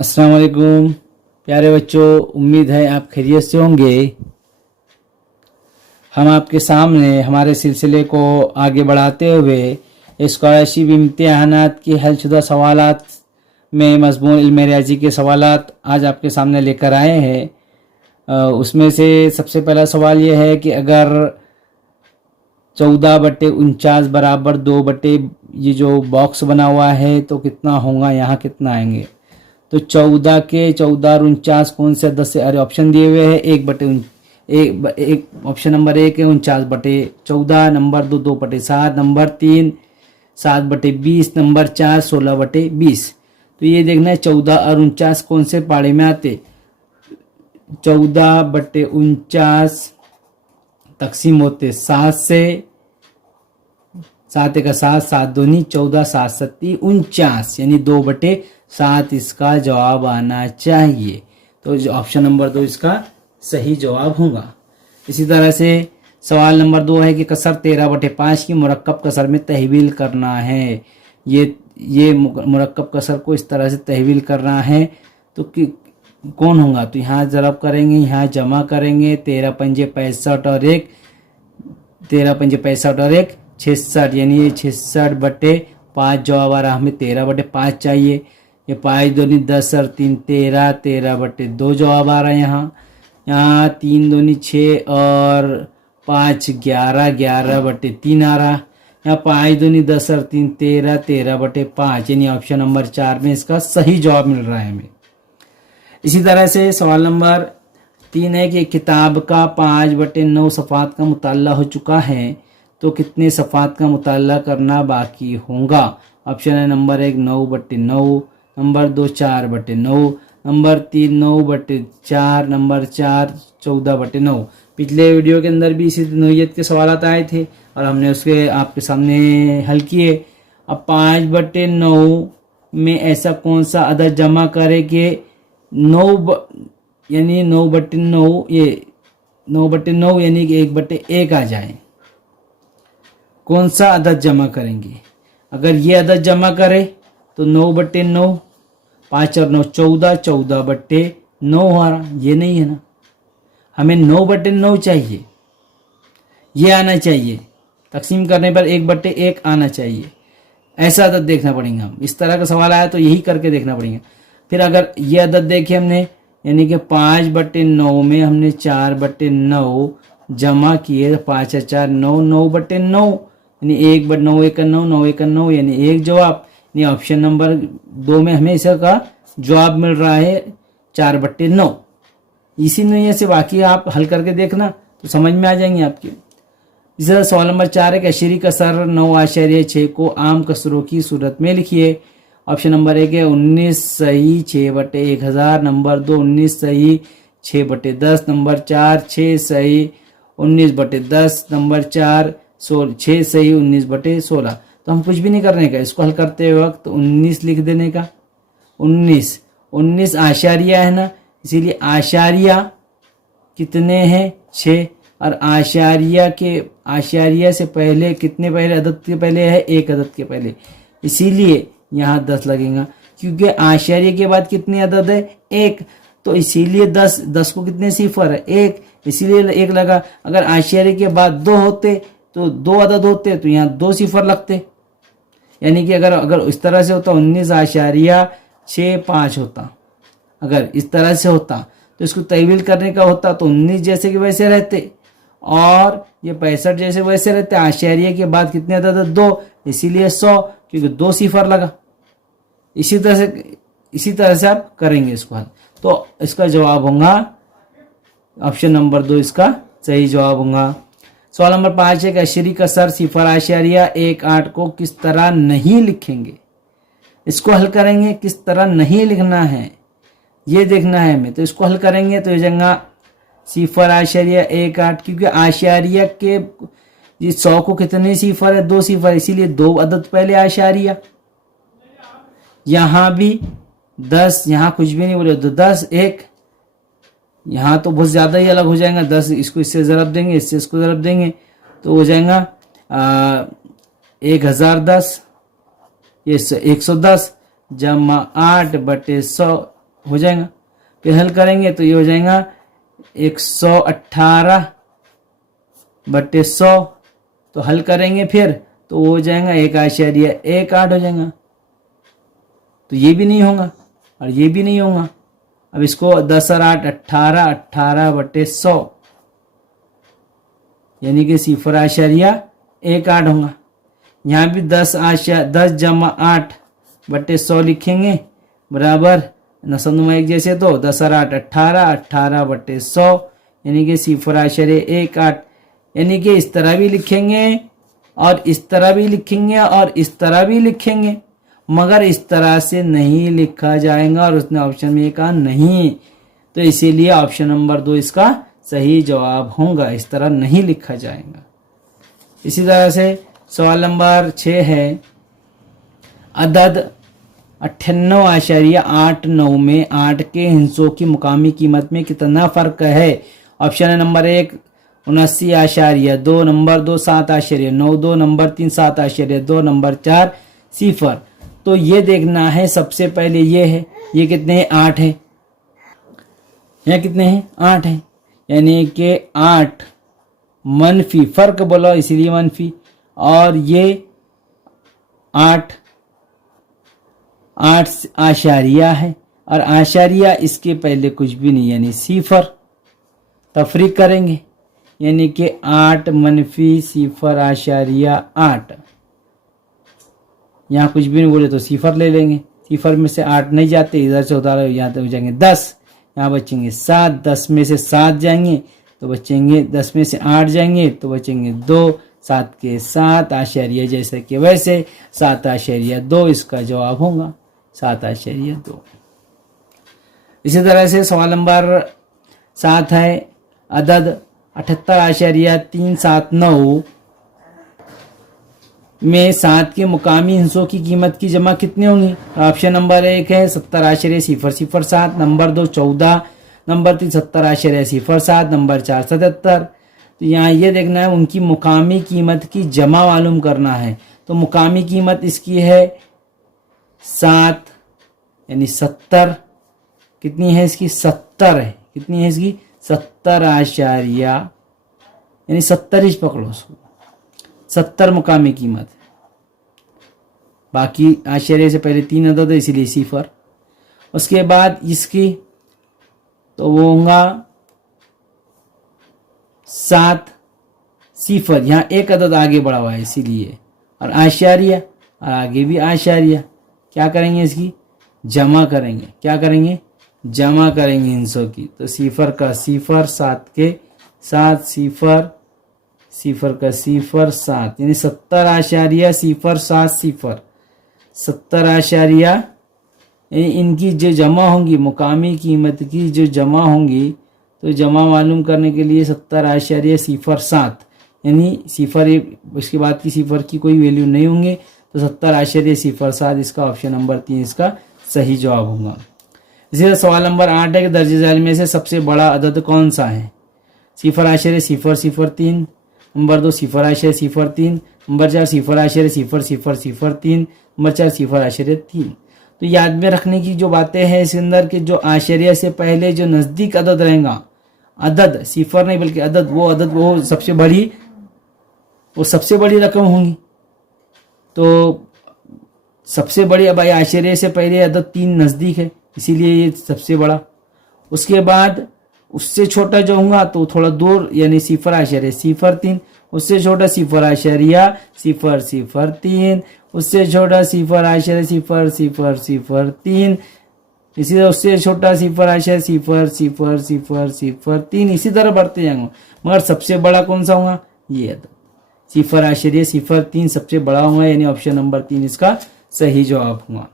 अस्सलाम वालेकुम प्यारे बच्चों, उम्मीद है आप खैरियत से होंगे। हम आपके सामने हमारे सिलसिले को आगे बढ़ाते हुए स्कॉलरशिप इम्तिहानात की हलशुदा सवालात में मज़मून इल्म रियाजी के सवालात आज आपके सामने लेकर आए हैं। उसमें से सबसे पहला सवाल यह है कि अगर 14/49 बराबर 2 ये जो बॉक्स बना हुआ है तो कितना होगा, यहाँ कितना आएंगे। तो 14 के 14 और 49 कौन से 10 से, अरे ऑप्शन दिए हुए हैं। एक ऑप्शन नंबर 1 है 49/14, नंबर 2 2/7, नंबर 3 7/20, नंबर 4 16/20। तो ये देखना है 14 और 49 कौन से पाड़े में आते। 14/49 तकसीम होते 7 से, 7 का 7, 7 दूनी 14, 7 सत्ती 49, यानी 2/7 इसका जवाब आना चाहिए। तो ऑप्शन नंबर 2 इसका सही जवाब होगा। इसी तरह से सवाल नंबर 2 है कि कसर 13/5 की मुरक्कब कसर में तहवील करना है। ये मुरक्कब कसर को इस तरह से तहवील करना है तो कि कौन होगा। तो यहाँ ज़रब करेंगे, यहाँ जमा करेंगे। 13 पंजे 65 और 1, 13 पंजे 65 और 1 66, यानी 66/5 जवाब आ रहा। हमें 13/5 चाहिए। ये 5 दूनी 10 और 3 13, 13/2 जवाब आ रहा है। यहाँ 3 दूनी 6 और 5 11, 11/3 आ रहा। यहाँ 5 दूनी 10 और 3 13, 13/5, यानी ऑप्शन नंबर 4 में इसका सही जवाब मिल रहा है हमें। इसी तरह से सवाल नंबर 3 है कि किताब का 5/9 सफ़ात का मुताला हो चुका है तो कितने सफ़ात का मुताला करना बाकी होगा। ऑप्शन है नंबर 1 9/9, नंबर 2 4/9, नंबर 3 9/4, नंबर 4 14/9। पिछले वीडियो के अंदर भी इसी नोयत के सवाल आए थे और हमने उसके आपके सामने हल किए। अब 5/9 में ऐसा कौन सा अदद जमा करे कि 9 यानी 9/9, ये 9/9 यानी कि 1/1 आ जाए। कौन सा अदद जमा करेंगे। अगर ये अदद जमा करे तो 9/9, 5 और 9 14, 14/9 आ रहा। ये नहीं है ना, हमें 9/9 चाहिए, ये आना चाहिए। तकसीम करने पर 1/1 आना चाहिए। ऐसा अदद देखना पड़ेगा। हम इस तरह का सवाल आया तो यही करके देखना पड़ेगा। फिर अगर ये अदद देखे हमने, यानी कि 5/9 में हमने 4/9 जमा किए, 5 और 4 9, 9/9, यानी 1/9 1 9, 9 1 9, यानी 1 जवाब। यानी ऑप्शन नंबर 2 में हमें इसका जवाब मिल रहा है 4/9। इसी नोयत से बाकी आप हल करके देखना तो समझ में आ जाएंगे आपके। इसी तरह सवाल नंबर 4 है कि अशरी कसर 9.6 को आम कसरों की सूरत में लिखिए। ऑप्शन नंबर 1 है 19 सही 6/1000, नंबर 2 19 सही 6/10, नंबर 4 6 सही 19/10, नंबर 4 6 सही 19/16। तो हम कुछ भी नहीं करने का, इसको हल करते वक्त 19 लिख देने का। 19 आशारिया है ना, इसीलिए आशारिया कितने हैं 6, और आशारिया से पहले कितने, पहले अदद के पहले है 1 अदद के पहले, इसीलिए यहाँ 10 लगेगा। क्योंकि आशारिया के बाद कितने अदद है 1, तो इसीलिए 10 को कितने सिफर है 1, इसीलिए 1 लगा। अगर आशारिया के बाद 2 होते तो 2 अदद होते तो यहाँ 2 सिफर लगते। यानी कि अगर इस तरह से होता 19.65 होता, अगर इस तरह से होता तो इसको तहवील करने का होता तो 19 जैसे कि वैसे रहते और ये 65 जैसे वैसे रहते। आशारिया के बाद कितने अदद 2, इसीलिए 100, क्योंकि 2 सिफर लगा। इसी तरह से आप करेंगे इसको हल। तो इसका जवाब होगा ऑप्शन नंबर 2 इसका सही जवाब होगा। सवाल नंबर 5 है कि अशरी कसर 0.18 को किस तरह नहीं लिखेंगे। इसको हल करेंगे, किस तरह नहीं लिखना है ये देखना है हमें। तो इसको हल करेंगे तो ये जगह 0.18, क्योंकि आशारिया के ये 100 को कितने सिफर है 2 सिफर, इसीलिए 2 अदद पहले आशारिया। यहाँ भी 10, यहाँ कुछ भी नहीं बोले तो 10 1, यहाँ तो बहुत ज़्यादा ही अलग हो जाएगा। 10 इसको इससे ज़रब देंगे, इससे इसको ज़रब देंगे तो हो जाएगा 1010, ये 110 जमा 8/100 हो जाएगा। फिर हल करेंगे तो ये हो जाएगा 118/100। तो हल करेंगे फिर तो हो जाएगा 1.18 हो जाएगा। तो ये भी नहीं होगा और ये भी नहीं होगा। अब इसको 10 और 8 18, 18/100 यानी कि 0.18 होगा। यहाँ भी 10 जमा 8/100 लिखेंगे बराबर नसनुमा एक जैसे। तो 10 और 8 18, 18/100 यानी कि 0.18 यानी कि इस तरह भी लिखेंगे और इस तरह भी लिखेंगे और इस तरह भी लिखेंगे, मगर इस तरह से नहीं लिखा जाएगा और उसने ऑप्शन में कहा नहीं। तो इसीलिए ऑप्शन नंबर 2 इसका सही जवाब होगा, इस तरह नहीं लिखा जाएगा। इसी तरह से सवाल नंबर 6 है, अदद 98.89 में 8 के हिस्सों की मुकामी कीमत में कितना फर्क है। ऑप्शन है नंबर 1 79.2, नंबर 2 7.92, नंबर 3 7.2, नंबर 4 0। तो ये देखना है सबसे पहले ये है, ये कितने हैं 8 है, यहाँ कितने हैं 8 है, यानी कि 8 मनफी फर्क बोला इसीलिए मनफी, और ये 8 आशारिया है और आशारिया इसके पहले कुछ भी नहीं यानी 0। तफरीक करेंगे यानी कि 8 मनफी 0.8। यहाँ कुछ भी नहीं बोले तो 0 ले लेंगे, 0 में से 8 नहीं जाते, इधर से उधर यहाँ तो हो जाएंगे 10, यहाँ बचेंगे 7, 10 में से 7 जाएंगे तो बचेंगे, 10 में से 8 जाएंगे तो बचेंगे 2, 7 के 7 आशारिया जैसे कि वैसे 7.2 इसका जवाब होगा 7.2। इसी तरह से सवाल नंबर 7 है, अदद 78.379 में 7 के मुकामी हिस्सों की कीमत की जमा कितनी होंगी। ऑप्शन नंबर 1 है 70.007, नंबर 2 14, नंबर 3 70.07, नंबर 4 77। तो यहाँ ये देखना है उनकी मुकामी कीमत की जमा मालूम करना है। तो मुकामी कीमत इसकी है 7 यानी 70। कितनी है इसकी 70 है, कितनी है इसकी 70 यानी 70 ही पकड़ो उसको, 70 मुकामी कीमत है। बाकी आश्चर्य से पहले 3 अदद है इसीलिए 0। उसके बाद इसकी तो वो होगा 7 0, यहाँ एक अदद आगे बढ़ा हुआ है इसीलिए, और आशारिया और आगे भी आशारिया। क्या करेंगे इसकी जमा करेंगे, क्या करेंगे जमा करेंगे हिस्सों की। तो 0 का 0, 7 के 7, 0 का 0 7 यानी 70.07 0, 70 इनकी जो जमा होंगी मुकामी कीमत की जो जमा होंगी, तो जमा मालूम करने के लिए 70.07 यानी 0 उसके बाद की 0 की कोई वैल्यू नहीं होंगे, तो 70.07 इसका ऑप्शन नंबर 3 इसका सही जवाब होगा। इसी तरह सवाल नंबर 8 है कि दर्जे झैल में से सबसे बड़ा अदद कौन सा है। 0.003, नंबर 2 0.03, नंबर 4 0.0003, नंबर 4 0.3। तो याद में रखने की जो बातें हैं इसके अंदर के जो आश्चर्य से पहले जो नज़दीक अदद रहेगा, अदद 0 नहीं बल्कि अदद, वो सबसे बड़ी रकम होंगी। तो सबसे बड़ी अब आश्चर्य से पहले अदद 3 नज़दीक है इसीलिए ये सबसे बड़ा। उसके बाद उससे छोटा जो होगा तो थोड़ा दूर यानी 0.03, उससे छोटा 0.003, उससे छोटा 0.0003, इसी तरह उससे छोटा 0.0003, इसी तरह बढ़ते जाएंगे। मगर सबसे बड़ा कौन सा होगा ये अदद 0.03 सबसे बड़ा होगा यानी ऑप्शन नंबर 3 इसका सही जवाब होगा।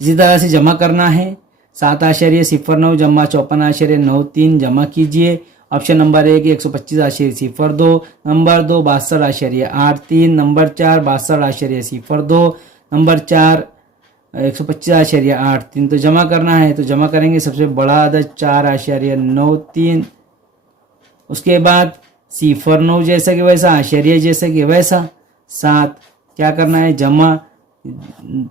इसी तरह से जमा करना है 7.09 जमा 54.93 जमा कीजिए। Option number 1 125.02, number 2 62.83, number 4 62.02, number 4 125.83। तो जमा करना है तो जमा करेंगे सबसे बड़ा अदद 4.93, उसके बाद 0 जैसा कि वैसा आश्चर्य जैसा कि वैसा 7। क्या करना है जमा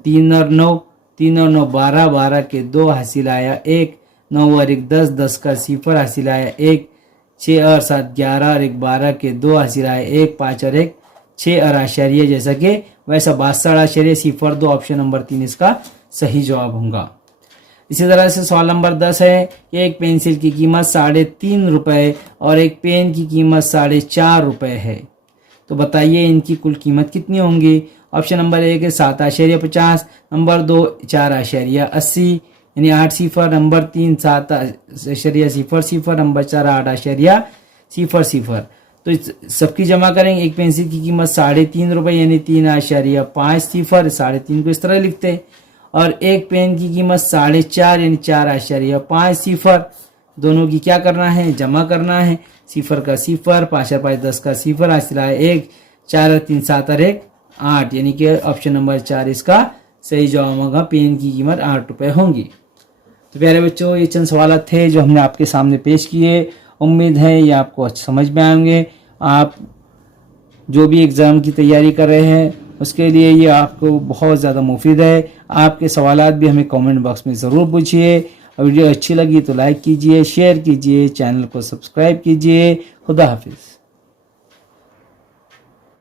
3 और 9 3 और 9 12, 12 के 2 हासिल आया 1, 9 और 1 10, 10 का 0 हासिल आया 1, 6 और 7 11 और 1 12 के 2 हासिल आया 1, 5 और 1 6 और आश्चर्य जैसा कि वैसा 62.02 ऑप्शन नंबर 3 इसका सही जवाब होगा। इसी तरह से सवाल नंबर 10 है कि एक पेंसिल की कीमत 3.5 रुपए और एक पेन की कीमत 4.5 रुपए है, तो बताइए इनकी कुल कीमत कितनी होंगी। ऑप्शन नंबर 1 है 7.50, नंबर 2 4.80 यानी 8 सिफर, नंबर 3 7.00, नंबर 4 8.00। तो इस सबकी जमा करेंगे। एक पेंसिल की कीमत 3.5 रुपए यानी 3.5 सिफर, 3.5 को इस तरह लिखते हैं, और एक पेन की कीमत 4.5 यानी 4.5 सिफर। दोनों की क्या करना है, जमा करना है। सिफर का सिफर, 5 और 5 10 का सिफर, हासिल आया 1, 4 और 3 7 और 1 8 यानी कि ऑप्शन नंबर 4 इसका सही जवाब होगा। पेन की कीमत 8 रुपए होंगी। तो प्यारे बच्चों, ये चंद सवाल थे जो हमने आपके सामने पेश किए। उम्मीद है ये आपको समझ में आएंगे। आप जो भी एग्ज़ाम की तैयारी कर रहे हैं उसके लिए ये आपको बहुत ज़्यादा मुफीद है। आपके सवालात भी हमें कमेंट बॉक्स में ज़रूर पूछिए। और वीडियो अच्छी लगी तो लाइक कीजिए, शेयर कीजिए, चैनल को सब्सक्राइब कीजिए। खुदा हाफिज़।